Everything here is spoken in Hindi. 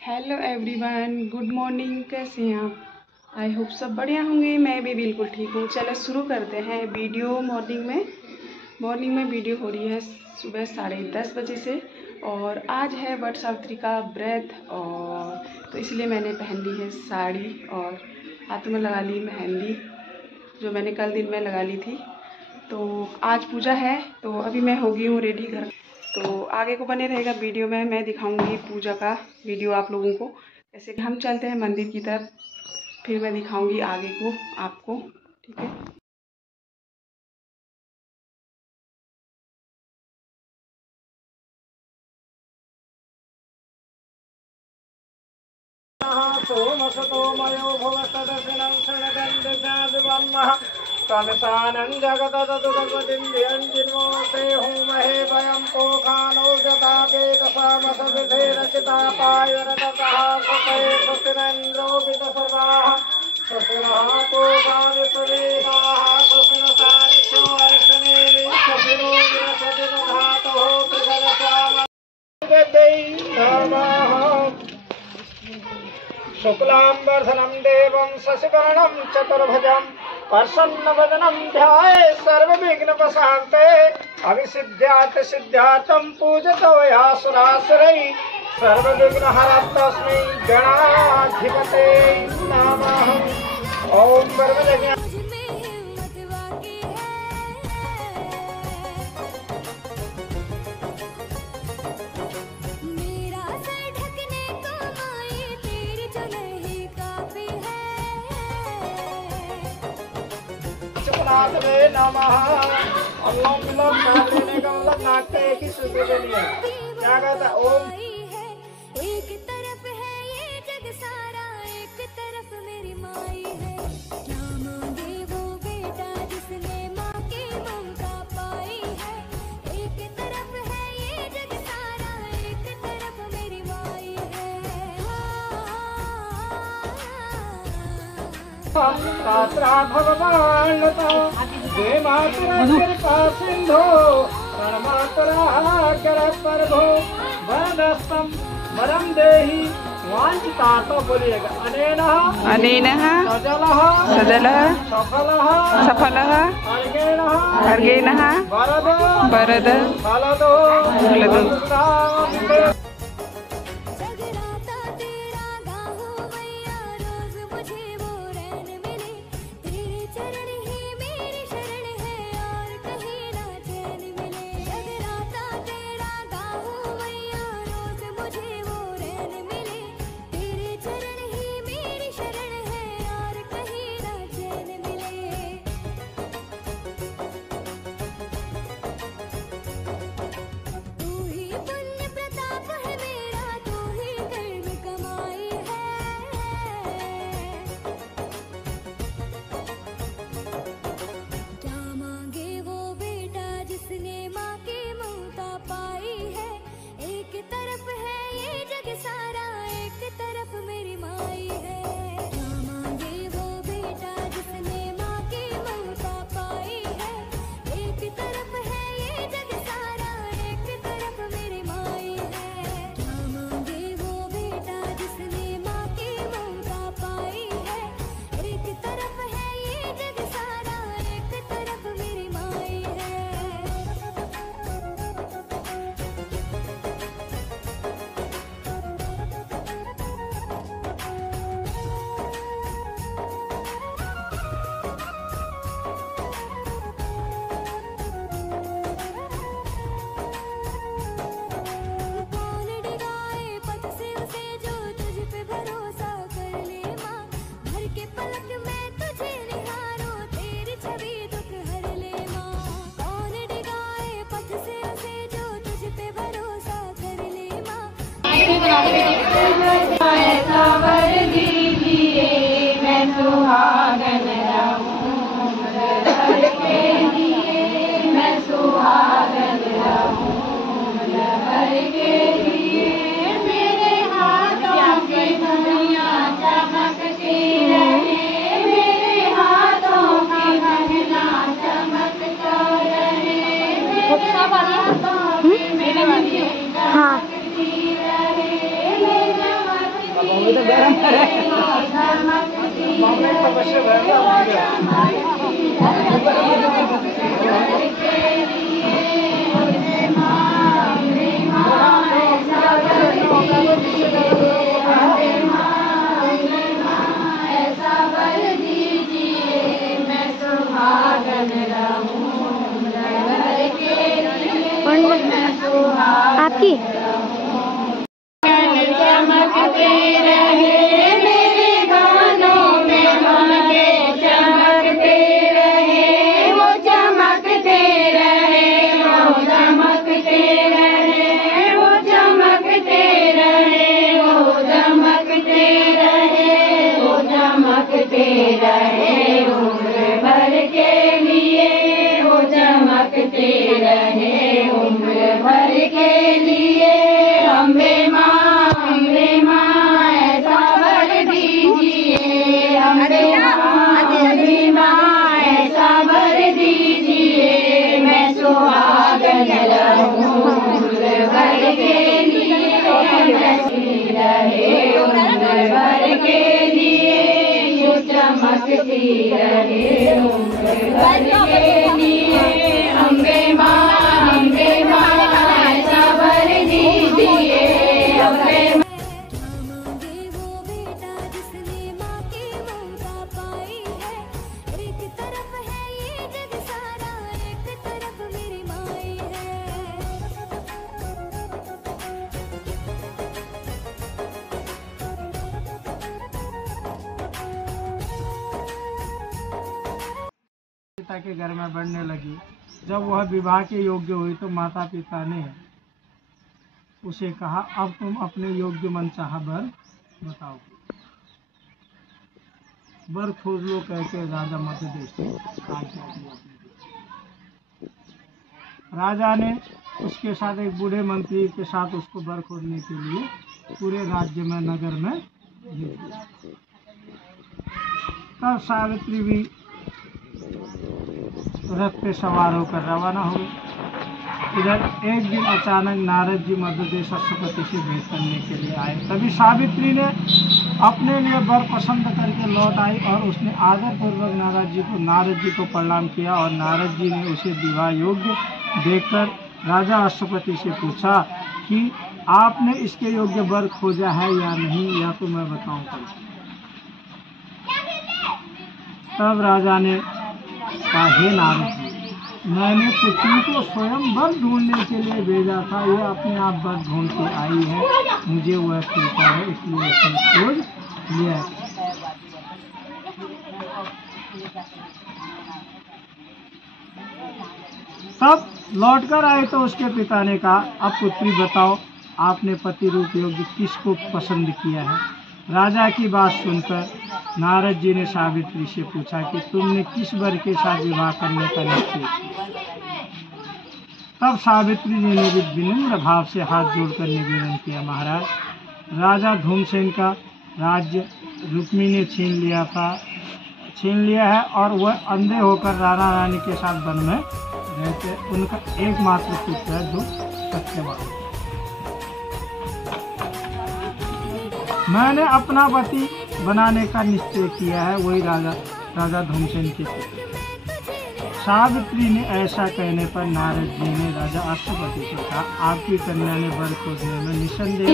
Hello everyone, good morning. कैसे हैं आप? आई होप सब बढ़िया होंगे। मैं भी बिल्कुल ठीक हूँ। चलो शुरू करते हैं वीडियो। मॉर्निंग में वीडियो हो रही है सुबह 10:30 बजे से। और आज है वट सावित्री का व्रत, और तो इसलिए मैंने पहन ली है साड़ी और हाथों में लगा ली मेहंदी, जो मैंने कल दिन में लगा ली थी। तो आज पूजा है, तो अभी मैं हो गई हूँ रेडी घर। तो आगे को बने रहेगा वीडियो में, मैं दिखाऊंगी पूजा का वीडियो आप लोगों को। जैसे कि हम चलते हैं मंदिर की तरफ, फिर मैं दिखाऊंगी आगे को आपको। ठीक है। तमसानं जगतदुर्गतिन्दिरञ्जिनोऽस्ते होमहे वयं पोखानो जता वेदसामसविधे रचिता पायुरतः सुखे सुतिरेन्द्रो विदसदाः सुपुनः पूगानि सुवेदाः सुपुनसारिषो अर्शनेमि सुपुनो विरसतिर्धातुः त्रिकरस्वामदेवै नमः। शुक्लांबरधरं देवं शशिवर्णं चतुर्भुजं प्रसन्नवदनं ध्यायेत् सर्वविघ्नोपशान्ते। अभिसिद्ध्यात् सिद्ध्यार्थं पूजतो यासुरासुरैः सर्वविघ्नहरं तस्मै गणाधिपते नमः। ओम ब्रह्मज्ञ नमः। अल्लाह नागते की सुबह क्या कहता ओम। एक तरफ है ये जग सारा, एक तरफ मेरी माई है। क्या मांगे वो बेटा जिसने माँ की ममता पाई है। एक तरफ है ये जग सारा, एक तरफ मेरी माई है। तात्रा भगवान जय मातरा कृपा सिंधो प्रणमातरा कर प्रभो वरदस्तम वरम देहि वांछिता। तो बोलिएगा अनेनः सजलः सफलः अर्गेणः वरद फलदो। हाँ आपकी के घर में बढ़ने लगी। जब वह विवाह के योग्य हुई तो माता पिता ने उसे कहा, अब तुम अपने योग्य मनचाहा वर बताओ, वर खोज लो कहकर राजा मध्य देश से आज्ञा दी। राजा ने उसके साथ एक बूढ़े मंत्री के साथ उसको वर खोजने के लिए पूरे राज्य में नगर में भेज दिया। तब सावित्री भी रथ पे सवार होकर रवाना हो गए। इधर एक दिन अचानक नारद जी मध्य देश अश्वपति से भेंट करने के लिए आए। तभी सावित्री ने अपने लिए वर पसंद करके लौट आई और उसने आदर पूर्वक नारद जी को प्रणाम किया और नारद जी ने उसे विवाह योग्य देखकर राजा अश्वपति से पूछा कि आपने इसके योग्य वर खोजा है या नहीं, या तो मैं बताऊंगा। तब राजा ने कहा, हे नारद जी, मैंने पृथ्वी को स्वयं वर ढूंढने के लिए भेजा था, यह अपने आप वर ढूंढ के आई है, मुझे वह स्वीकार है, इसलिए उसने खोज लिया। तब लौटकर आए तो उसके पिता ने कहा, अब पुत्री बताओ, आपने पति रूप योग्य किसको पसंद किया है। राजा की बात सुनकर नारद जी ने सावित्री से पूछा कि तुमने किस वर के साथ विवाह करने का निश्चय किया। तब सावित्री जी ने भी विनम्र भाव से हाथ जोड़कर निवेदन किया, महाराज, राजा धूमसेन का राज्य रुक्मी ने छीन लिया है और वह अंधे होकर राणा रानी के साथ वन में रहते। उनका एकमात्र पुत्र है जो सत्यवान। मैंने अपना पति बनाने का निश्चय किया है, वही राजा धूमसेन के पुत्र। सावित्री ने ऐसा कहने पर नारद जी ने राजा अश्वपति से कहा, आपकी कन्या ने वर खोजने में निसंदेह